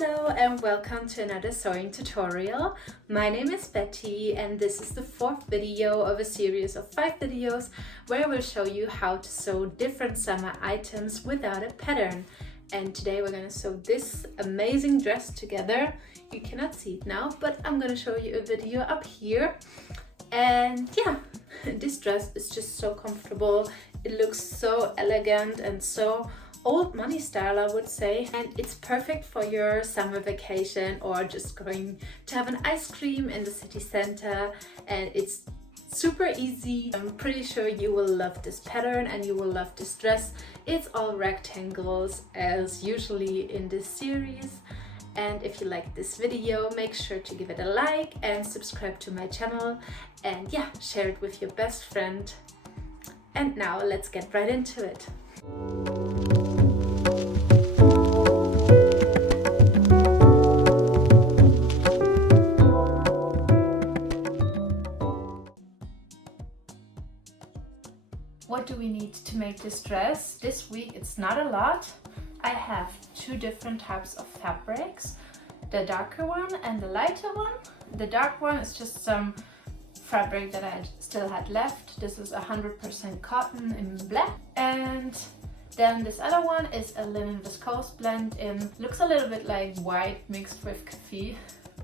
Hello and welcome to another sewing tutorial. My name is Betty and this is the fourth video of a series of 5 videos where I will show you how to sew different summer items without a pattern. And today we're going to sew this amazing dress together. You cannot see it now, but I'm going to show you a video up here. And yeah, this dress is just so comfortable. It looks so elegant and so old money style, I would say, and it's perfect for your summer vacation or just going to have an ice cream in the city center. And it's super easy. I'm pretty sure you will love this pattern and you will love this dress. It's all rectangles as usually in this series. And if you like this video, make sure to give it a like and subscribe to my channel, and yeah, share it with your best friend. And now let's get right into it. What do we need to make this dress? This week it's not a lot. I have 2 different types of fabrics, the darker one and the lighter one. The dark one is just some fabric that I still had left. This is 100% cotton in black. And then this other one is a linen viscose blend in, looks a little bit like white mixed with coffee.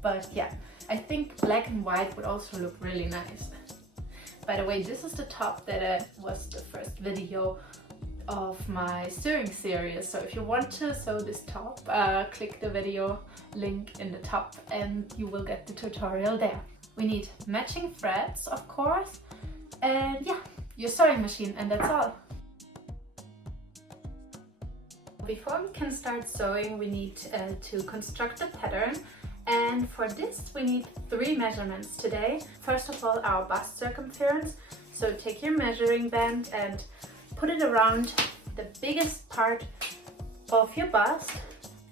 But yeah, I think black and white would also look really nice. By the way, this is the top that was the first video of my sewing series. So if you want to sew this top, click the video link in the top and you will get the tutorial there. We need matching threads, of course, and yeah, your sewing machine, and that's all. Before we can start sewing, we need to construct a pattern. And for this we need 3 measurements today. First of all, our bust circumference. So take your measuring band and put it around the biggest part of your bust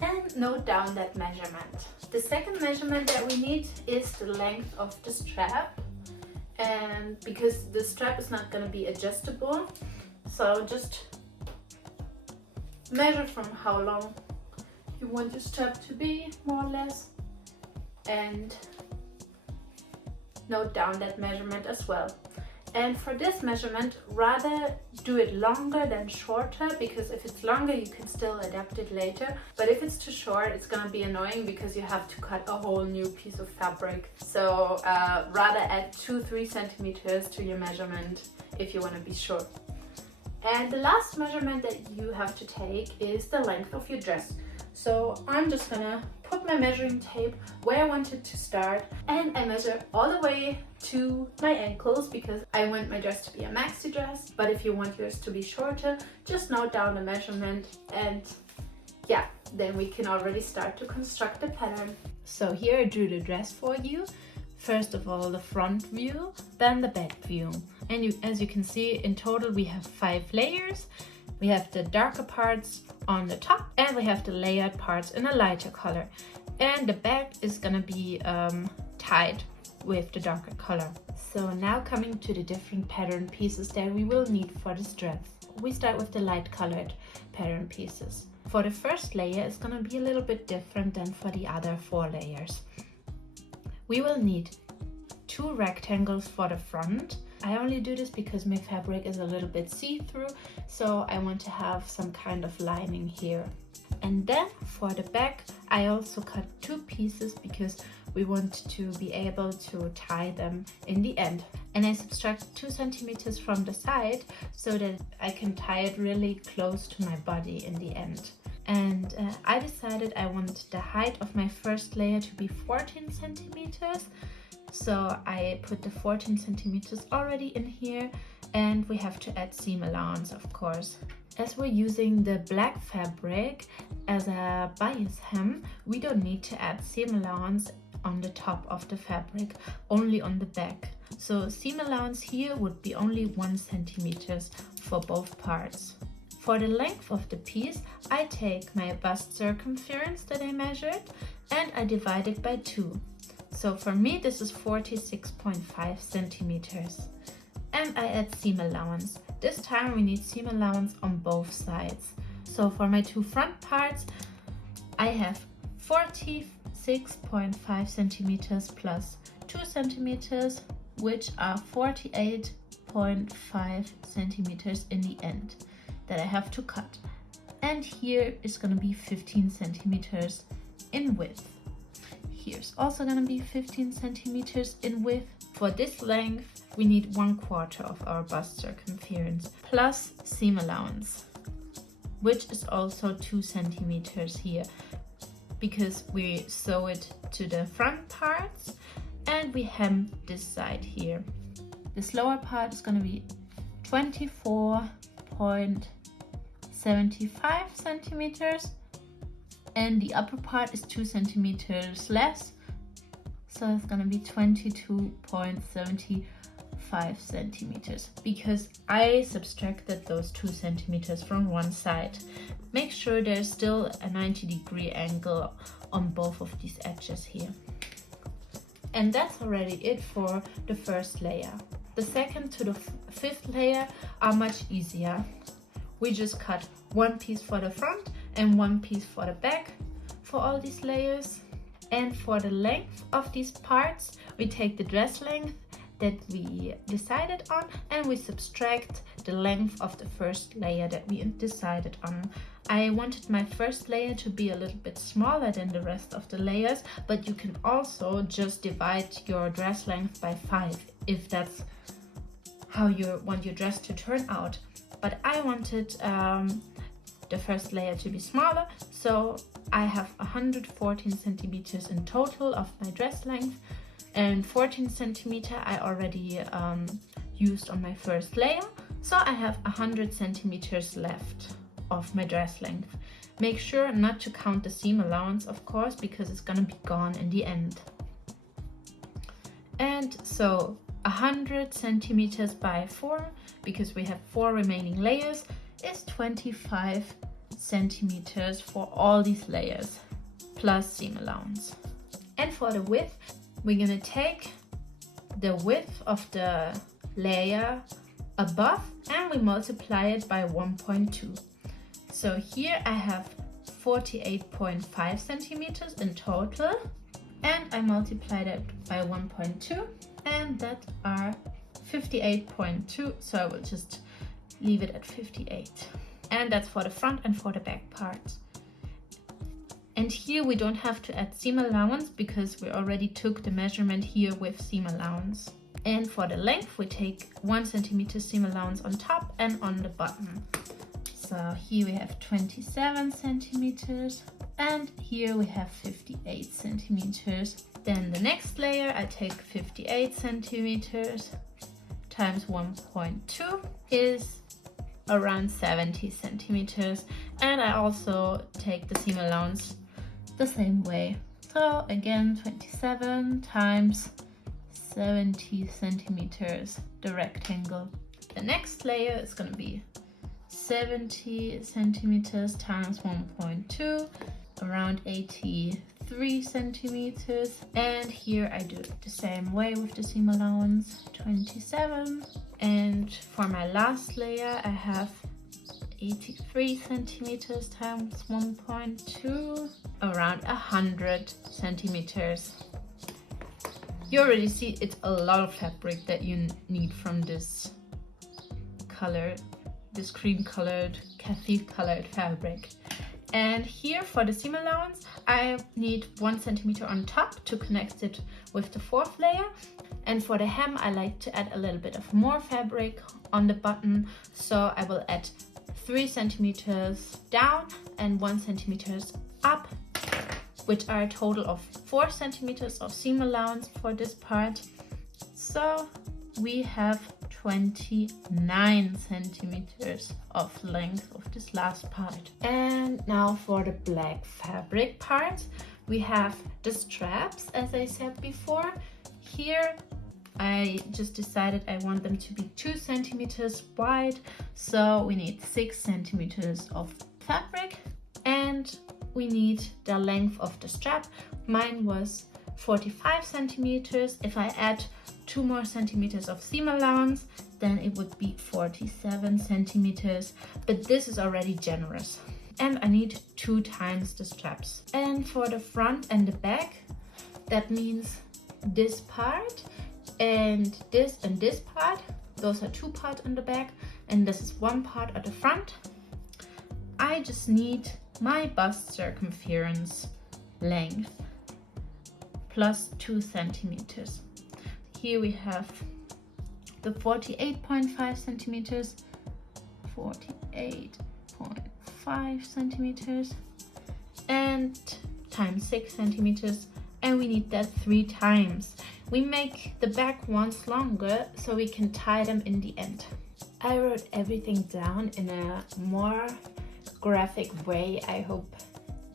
and note down that measurement. The second measurement that we need is the length of the strap, and because the strap is not going to be adjustable, so just measure from how long you want the strap to be, more or less, and note down that measurement as well. And for this measurement, rather do it longer than shorter, because if it's longer you can still adapt it later, but if it's too short it's gonna be annoying because you have to cut a whole new piece of fabric. So rather add 2-3 centimeters to your measurement if you want to be sure. And the last measurement that you have to take is the length of your dress. So I'm just gonna put my measuring tape where I want it to start, and I measure all the way to my ankles because I want my dress to be a maxi dress. But if you want yours to be shorter, just note down the measurement, and yeah, then we can already start to construct the pattern. So here I drew the dress for you. First of all, the front view, then the back view. And as you can see, in total we have 5 layers. We have the darker parts on the top and we have the layered parts in a lighter color. And the back is gonna be tied with the darker color. So now coming to the different pattern pieces that we will need for this dress. We start with the light colored pattern pieces. For the first layer, it's gonna be a little bit different than for the other 4 layers. We will need 2 rectangles for the front. I only do this because my fabric is a little bit see-through, so I want to have some kind of lining here. And then for the back, I also cut 2 pieces because we want to be able to tie them in the end. And I subtract 2 centimeters from the side so that I can tie it really close to my body in the end. And I decided I want the height of my first layer to be 14 centimeters. So I put the 14 centimeters already in here, and we have to add seam allowance, of course. As we're using the black fabric as a bias hem, we don't need to add seam allowance on the top of the fabric, only on the back. So seam allowance here would be only 1 centimeters for both parts. For the length of the piece, I take my bust circumference that I measured and I divide it by 2. So for me this is 46.5 centimeters. And I add seam allowance. This time we need seam allowance on both sides. So for my 2 front parts, I have 46.5 centimeters plus 2 centimeters, which are 48.5 centimeters in the end that I have to cut. And here is going to be 15 centimeters in width. Here's also going to be 15 centimeters in width. For this length, we need 1/4 of our bust circumference plus seam allowance, which is also 2 centimeters here, because we sew it to the front parts and we hem this side here. This lower part is going to be 24.75 centimeters and the upper part is 2 centimeters less, so it's going to be 22.75 centimeters, because I subtracted those 2 centimeters from one side. Make sure there's still a 90-degree angle on both of these edges here. And that's already it for the first layer. The second to the fifth layer are much easier. We just cut one piece for the front and one piece for the back for all these layers. And for the length of these parts, we take the dress length that we decided on and we subtract the length of the first layer that we decided on. I wanted my first layer to be a little bit smaller than the rest of the layers, but you can also just divide your dress length by 5 if that's how you want your dress to turn out. But I wanted the first layer to be smaller, so I have 114 centimeters in total of my dress length, and 14 centimeter I already used on my first layer, so I have 100 centimeters left of my dress length. Make sure not to count the seam allowance, of course, because it's gonna be gone in the end. And so 100 centimeters by 4, because we have 4 remaining layers, is 25 centimeters for all these layers plus seam allowance. And for the width, we're gonna take the width of the layer above and we multiply it by 1.2. So here I have 48.5 centimeters in total, and I multiplied it by 1.2, and that are 58.2, so I will just leave it at 58. And that's for the front and for the back parts. And here we don't have to add seam allowance because we already took the measurement here with seam allowance. And for the length, we take 1 centimeter seam allowance on top and on the bottom. So here we have 27 centimeters and here we have 58 centimeters. Then the next layer, I take 58 centimeters times 1.2 is around 70 centimeters, and I also take the seam allowance the same way. So again, 27 times 70 centimeters, the rectangle. The next layer is going to be 70 centimeters times 1.2, around 83 centimeters. And here I do it the same way with the seam allowance, 27. And for my last layer, I have 83 centimeters times 1.2, around 100 centimeters. You already see it's a lot of fabric that you need from this color, this cream colored, coffee colored fabric. And here for the seam allowance, I need 1 centimeter on top to connect it with the fourth layer. And for the hem, I like to add a little bit of more fabric on the button. So I will add 3 centimeters down and 1 centimeter up, which are a total of 4 centimeters of seam allowance for this part. So we have 29 centimeters of length of this last part. And now for the black fabric part, we have the straps, as I said before. Here I just decided I want them to be 2 centimeters wide, so we need 6 centimeters of fabric, and we need the length of the strap. Mine was 45 centimeters. If I add 2 more centimeters of seam allowance, then it would be 47 centimeters, but this is already generous. And I need 2 times the straps. And for the front and the back, that means this part and this part. Those are 2 parts on the back, and this is 1 part at the front. I just need my bust circumference length plus 2 centimeters. Here we have the 48.5 centimeters, 48.5 centimeters, and times 6 centimeters, and we need that 3 times. We make the back ones longer so we can tie them in the end. I wrote everything down in a more graphic way. I hope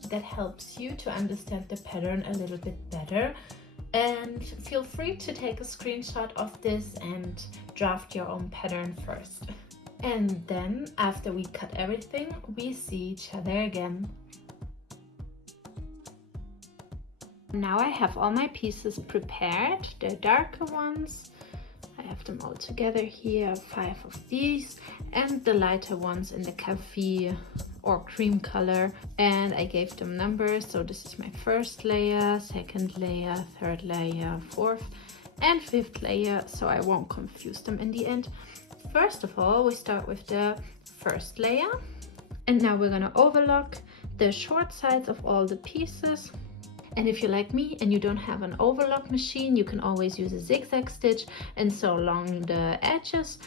that helps you to understand the pattern a little bit better. And feel free to take a screenshot of this and draft your own pattern first. And then after we cut everything, we see each other again. Now I have all my pieces prepared, the darker ones. I have them all together here, 5 of these, and the lighter ones in the coffee or cream color. And I gave them numbers, so this is my first layer, second layer, third layer, fourth and fifth layer, so I won't confuse them in the end. First of all, we start with the first layer, and now we're gonna overlock the short sides of all the pieces. And if you're like me and you don't have an overlock machine, you can always use a zigzag stitch and sew along the edges.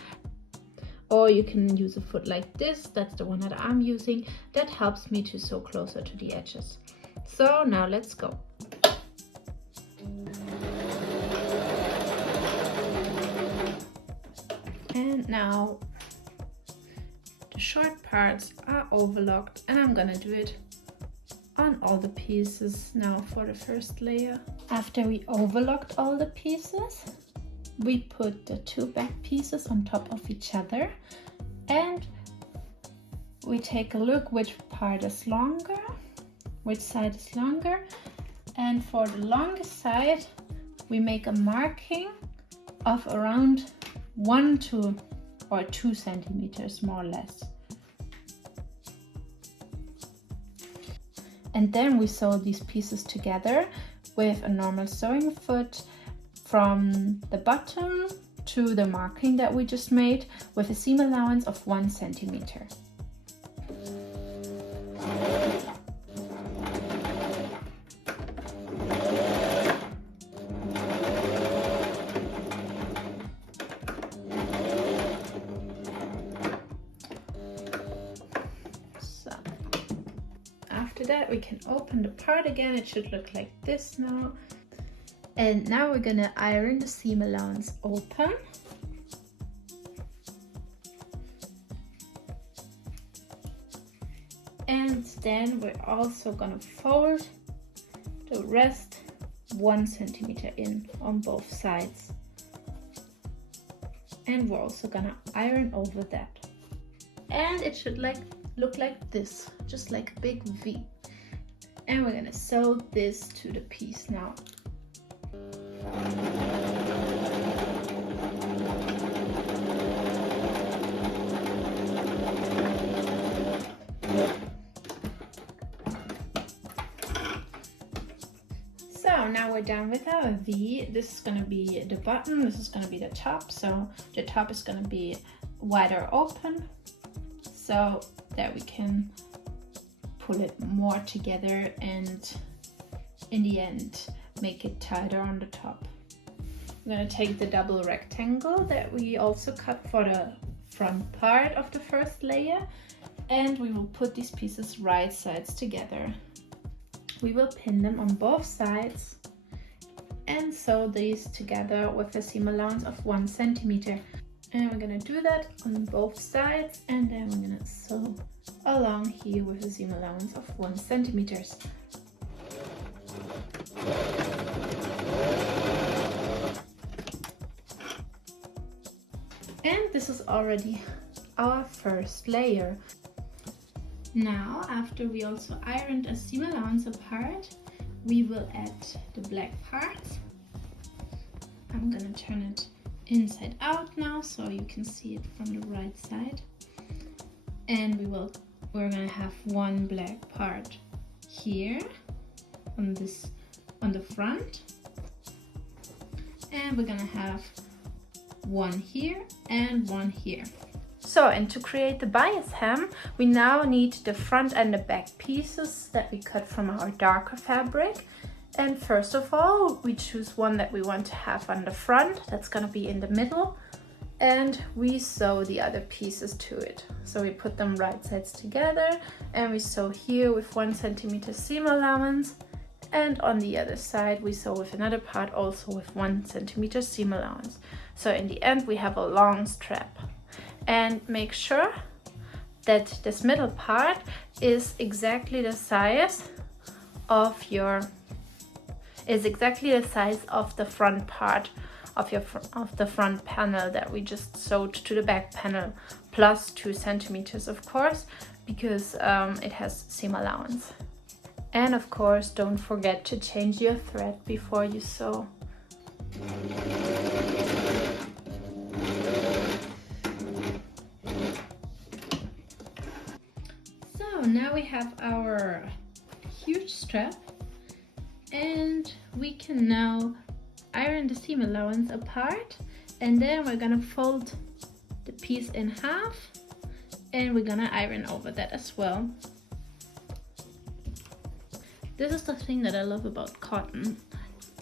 Or you can use a foot like this, that's the one that I'm using. That helps me to sew closer to the edges. So now let's go. And now the short parts are overlocked, and I'm gonna do it on all the pieces now for the first layer. After we overlocked all the pieces, we put the 2 back pieces on top of each other, and we take a look which part is longer, which side is longer, and for the longest side we make a marking of around 1 or 2 centimeters more or less. And then we sew these pieces together with a normal sewing foot from the bottom to the marking that we just made with a seam allowance of 1 centimeter. After that, we can open the part again. It should look like this now. And now we're gonna iron the seam allowance open. And then we're also gonna fold the rest 1 centimeter in on both sides. And we're also gonna iron over that. And it should look like this, just like a big V. And we're gonna sew this to the piece now. So now we're done with our V. This is gonna be the bottom, this is gonna be the top. So the top is gonna be wider open, so that we can pull it more together and in the end make it tighter on the top. I'm gonna take the double rectangle that we also cut for the front part of the first layer, and we will put these pieces right sides together. We will pin them on both sides and sew these together with a seam allowance of 1 centimeter. And we're gonna do that on both sides, and then we're gonna sew along here with a seam allowance of 1 centimeter. And this is already our first layer. Now, after we also ironed a seam allowance apart, we will add the black parts. I'm gonna turn it inside out now so you can see it from the right side. And we will we're gonna have one black part here on the front, and we're gonna have one here and one here. So, and to create the bias hem, we now need the front and the back pieces that we cut from our darker fabric. And first of all, we choose one that we want to have on the front, that's gonna be in the middle, and we sew the other pieces to it. So we put them right sides together, and we sew here with 1 centimeter seam allowance, and on the other side we sew with another part also with 1 centimeter seam allowance. So in the end we have a long strap. And make sure that this middle part is exactly the size of the front part of the front panel that we just sewed to the back panel, plus 2 centimeters of course, because it has seam allowance. And of course, don't forget to change your thread before you sew. So now we have our huge strap, and we can now iron the seam allowance apart, and then we're gonna fold the piece in half, and we're gonna iron over that as well. This is the thing that I love about cotton.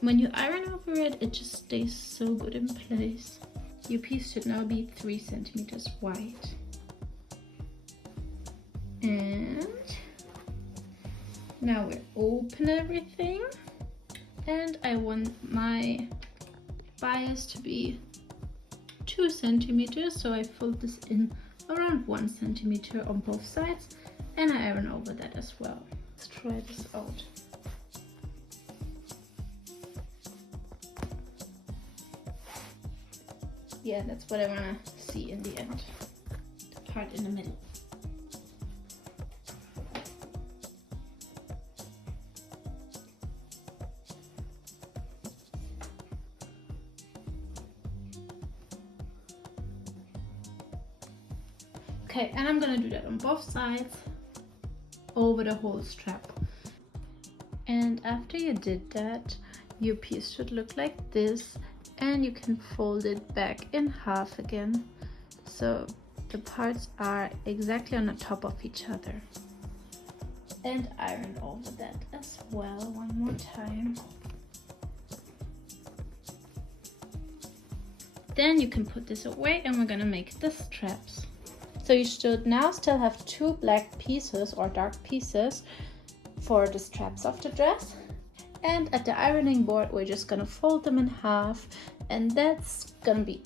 When you iron over it, it just stays so good in place. Your piece should now be 3 centimeters wide. And now we open everything, and I want my bias to be 2 centimeters, so I fold this in around 1 centimeter on both sides, and I iron over that as well. Let's try this out. Yeah, that's what I want to see in the end, the part in the middle. Okay, and I'm gonna do that on both sides over the whole strap. And after you did that, your piece should look like this, and you can fold it back in half again, so the parts are exactly on the top of each other. And iron over that as well one more time. Then you can put this away, and we're gonna make the straps. So you should now still have 2 black pieces or dark pieces for the straps of the dress. And at the ironing board, we're just gonna fold them in half, and that's gonna be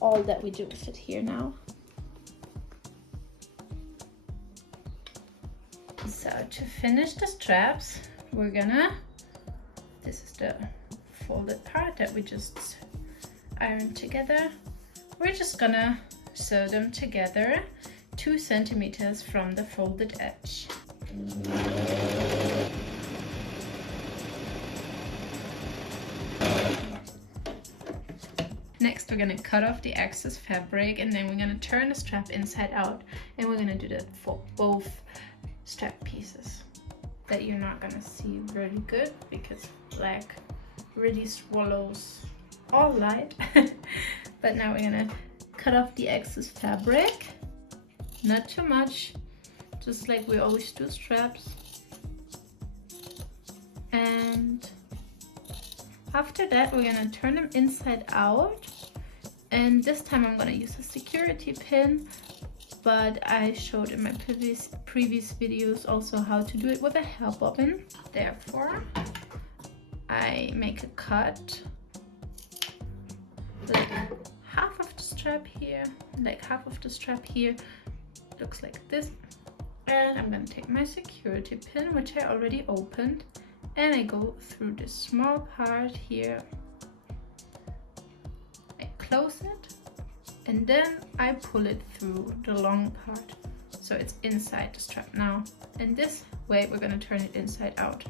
all that we do with it here now. So to finish the straps, this is the folded part that we just ironed together. We're just gonna sew them together 2 centimeters from the folded edge. Next, we're gonna cut off the excess fabric, and then we're gonna turn the strap inside out, and we're gonna do that for both strap pieces that you're not gonna see really good because black really swallows all light. But now we're gonna cut off the excess fabric, not too much, just like we always do straps. And after that, we're gonna turn them inside out, and this time I'm gonna use a security pin, but I showed in my previous videos also how to do it with a hair bobbin. Therefore, I make a cut like half of the strap here, looks like this. And I'm gonna take my security pin, which I already opened, and I go through this small part here. I close it, and then I pull it through the long part, so it's inside the strap now. And this way we're gonna turn it inside out.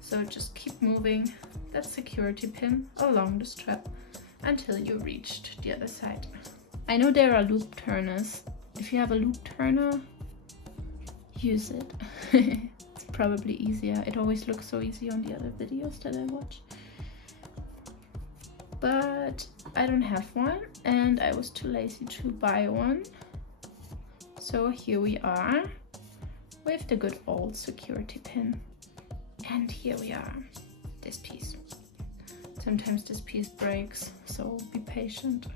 So just keep moving that security pin along the strap until you reached the other side. I know there are loop turners. If you have a loop turner, use it. It's probably easier. It always looks so easy on the other videos that I watch. But I don't have one and I was too lazy to buy one. So here we are with the good old security pin. And here we are, this piece. Sometimes this piece breaks, so be patient.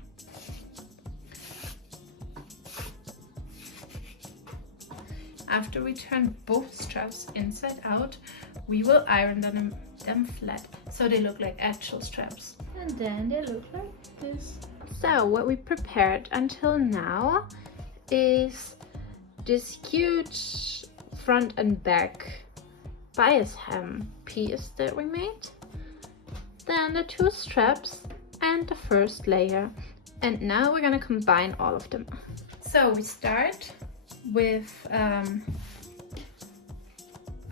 After we turn both straps inside out, we will iron them flat so they look like actual straps. And then they look like this. So what we prepared until now is this huge front and back bias hem piece that we made. Then the two straps and the first layer. And now we're gonna combine all of them. So we start with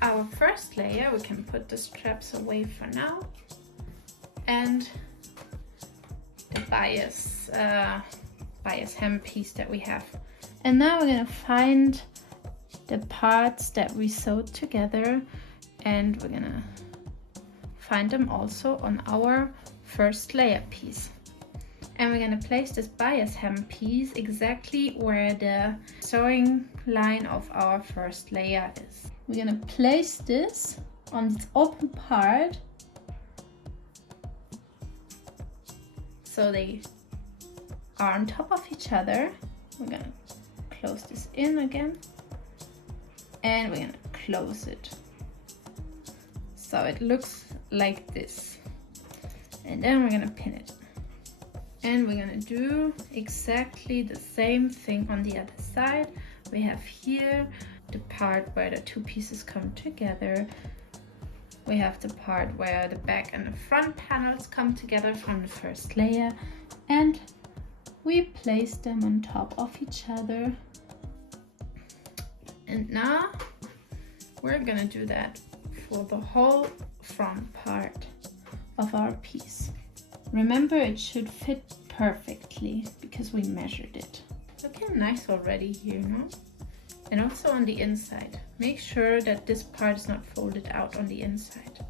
our first layer. We can put the straps away for now. And the bias hem piece that we have. And now we're gonna find the parts that we sewed together and we're gonna find them also on our first layer piece. And we're gonna place this bias hem piece exactly where the sewing line of our first layer is. We're gonna place this on this open part so they are on top of each other. We're gonna close this in again and we're gonna close it so it looks like this. And then we're gonna pin it. And we're gonna do exactly the same thing on the other side. We have here the part where the two pieces come together. We have the part where the back and the front panels come together from the first layer. And we place them on top of each other. And now we're gonna do that for the whole front part of our piece. Remember, it should fit perfectly because we measured it. Looking nice already here, no? And also on the inside. Make sure that this part is not folded out on the inside.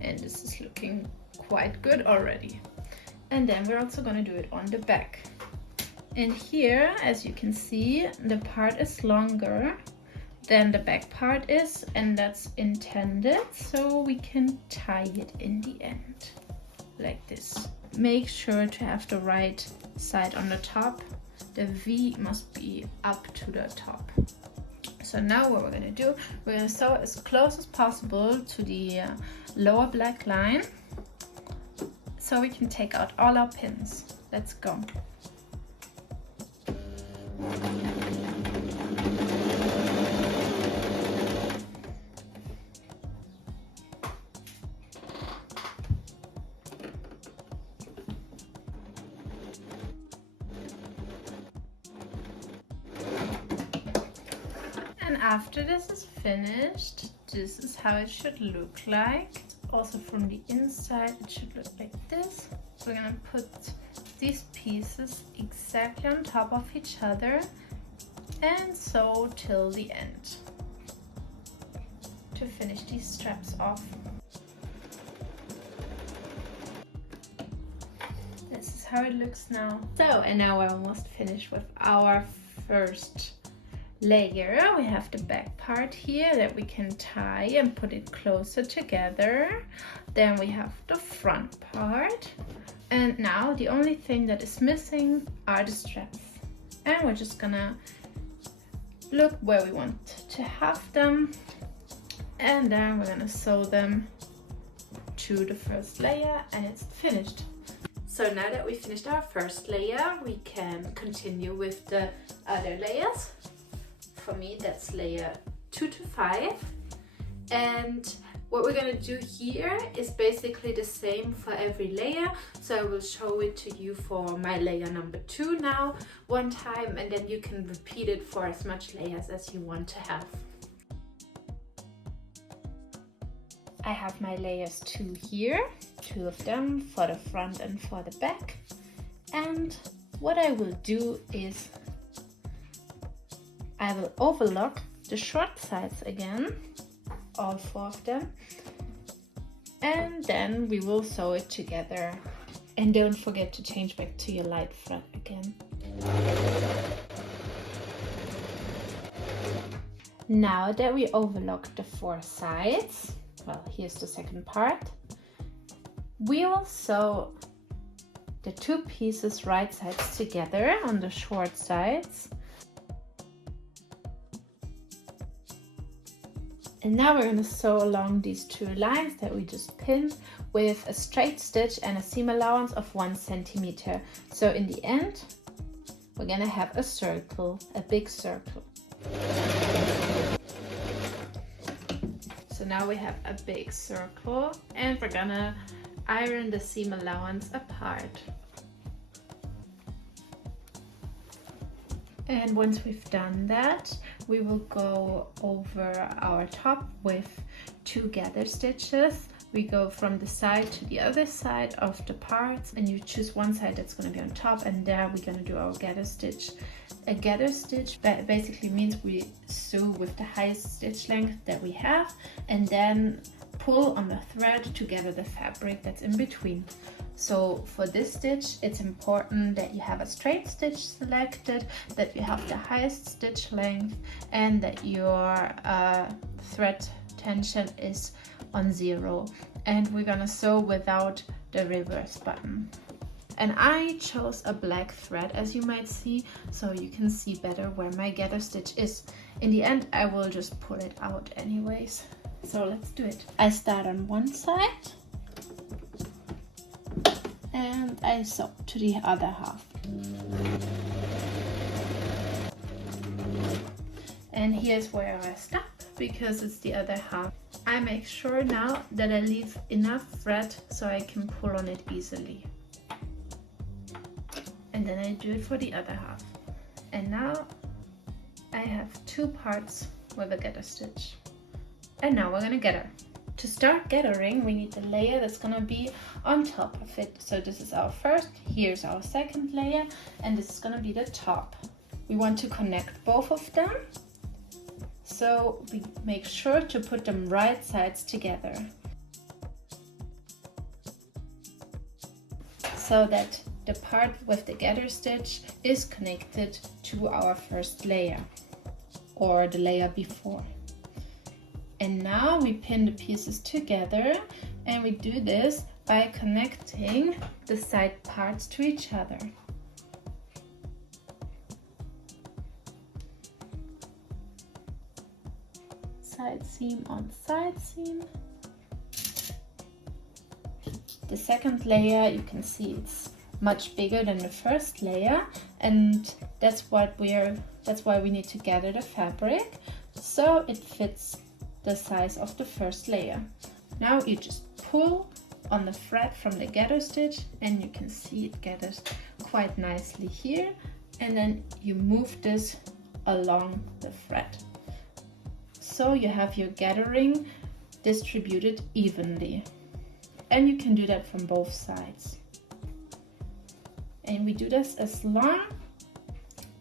And this is looking quite good already. And then we're also going to do it on the back. And here, as you can see, the part is longer than the back part is, and that's intended so we can tie it in the end like this. Make sure to have the right side on the top. The V must be up to the top. So now what we're gonna do, we're gonna sew as close as possible to the lower black line so we can take out all our pins. Let's go. And after this is finished, this is how it should look like. Also from the inside, it should look like this. We're gonna put these pieces exactly on top of each other and sew till the end to finish these straps off. This is how it looks now. So, and now we're almost finished with our first layer. We have the back part here that we can tie and put it closer together. Then we have the front part. And now the only thing that is missing are the straps. And we're just gonna look where we want to have them. And then we're gonna sew them to the first layer and it's finished. So now that we finished our first layer, we can continue with the other layers. For me, that's layer 2 to 5. And what we're gonna do here is basically the same for every layer. So I will show it to you for my layer number 2 now, one time, and then you can repeat it for as much layers as you want to have. I have my layers 2 here, 2 of them for the front and for the back. And what I will do is I will overlock the short sides again, all 4 of them, and then we will sew it together. And don't forget to change back to your light thread again. Now that we overlocked the 4 sides, well, here's the second part, we will sew the 2 pieces right sides together on the short sides. And now we're going to sew along these 2 lines that we just pinned with a straight stitch and a seam allowance of 1 centimeter. So in the end, we're going to have a circle, a big circle. So now we have a big circle and we're going to iron the seam allowance apart. And once we've done that, we will go over our top with 2 gather stitches. We go from the side to the other side of the parts, and you choose one side that's going to be on top, and there we're going to do our gather stitch. A gather stitch that basically means we sew with the highest stitch length that we have and then pull on the thread to gather the fabric that's in between. So for this stitch, it's important that you have a straight stitch selected, that you have the highest stitch length, and that your thread tension is on 0. And we're gonna sew without the reverse button. And I chose a black thread, as you might see, so you can see better where my gather stitch is. In the end, I will just pull it out anyways. So let's do it. I start on one side and I sew to the other half. And here's where I stop because it's the other half. I make sure now that I leave enough thread so I can pull on it easily. And then I do it for the other half. And now I have 2 parts with a gather stitch. And now we're gonna gather. To start gathering, we need the layer that's gonna be on top of it. So this is our first, here's our second layer, and this is gonna be the top. We want to connect both of them. So we make sure to put them right sides together. So that the part with the gather stitch is connected to our first layer or the layer before. And now we pin the pieces together, and we do this by connecting the side parts to each other. Side seam on side seam. The second layer, you can see it's much bigger than the first layer, and that's why we need to gather the fabric so it fits the size of the first layer. Now you just pull on the thread from the gather stitch, and you can see it gathers quite nicely here, and then you move this along the thread. So you have your gathering distributed evenly. And you can do that from both sides. And we do this as long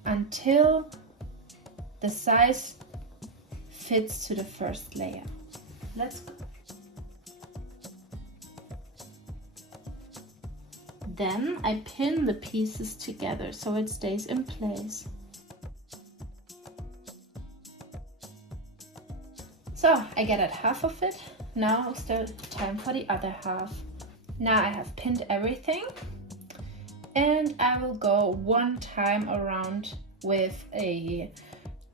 until the size fits to the first layer. Let's go. Then I pin the pieces together so it stays in place. So I gathered half of it. Now it's the time for the other half. Now I have pinned everything, and I will go one time around with a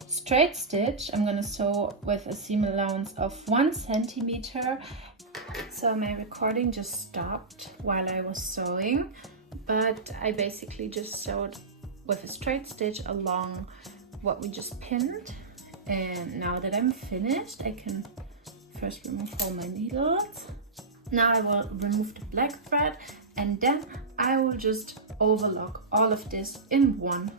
straight stitch. I'm gonna sew with a seam allowance of 1 centimeter. So my recording just stopped while I was sewing, but I basically just sewed with a straight stitch along what we just pinned. And now that I'm finished, I can first remove all my needles. Now I will remove the black thread, and then I will just overlock all of this in one.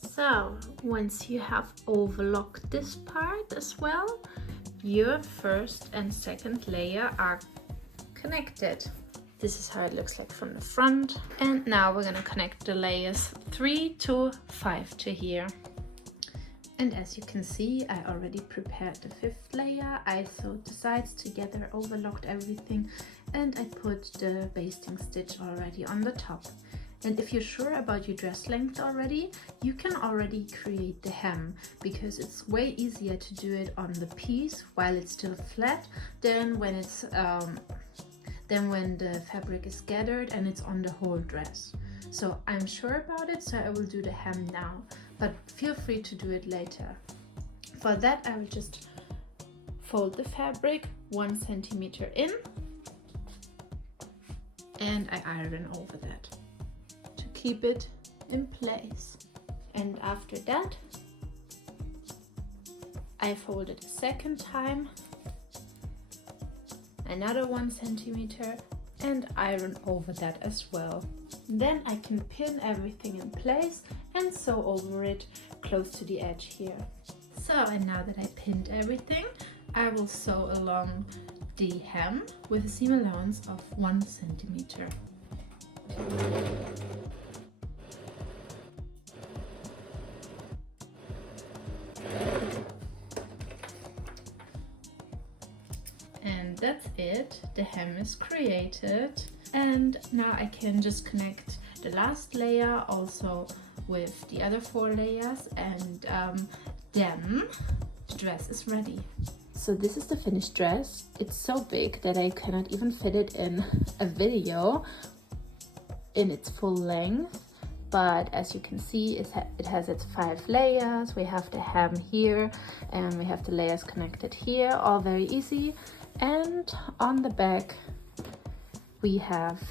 So once you have overlocked this part as well, your first and second layer are connected. This is how it looks like from the front. And now we're gonna connect the layers 3 to 5 to here. And as you can see, I already prepared the 5th layer. I sewed the sides together, overlocked everything, and I put the basting stitch already on the top. And if you're sure about your dress length already, you can already create the hem, because it's way easier to do it on the piece while it's still flat than when it's when the fabric is gathered and it's on the whole dress. So I'm sure about it, so I will do the hem now, but feel free to do it later. For that, I will just fold the fabric 1 centimeter in, and I iron over that to keep it in place. And after that, I fold it a second time, another 1 centimeter, and iron over that as well. Then I can pin everything in place and sew over it close to the edge here. So, and now that I pinned everything, I will sew along the hem with a seam allowance of 1 centimeter. And that's it, the hem is created. And now I can just connect the last layer also with the other 4 layers, and then the dress is ready. So this is the finished dress. It's so big that I cannot even fit it in a video in its full length. But as you can see, it has its 5 layers. We have the hem here, and we have the layers connected here, all very easy. And on the back, we have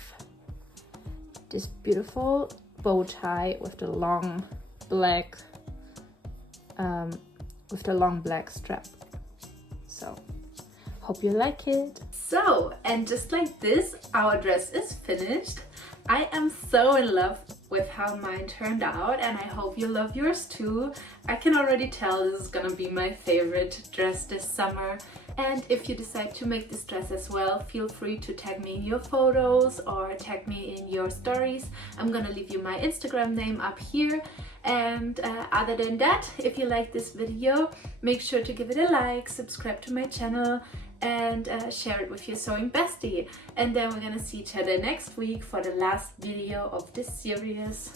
this beautiful bow tie with the long black strap. So hope you like it. So, and just like this, our dress is finished. I am so in love with how mine turned out, and I hope you love yours too. I can already tell this is gonna be my favorite dress this summer. And if you decide to make this dress as well, feel free to tag me in your photos or tag me in your stories. I'm gonna leave you my Instagram name up here. And other than that, if you like this video, make sure to give it a like, subscribe to my channel, and share it with your sewing bestie. And then we're gonna see each other next week for the last video of this series.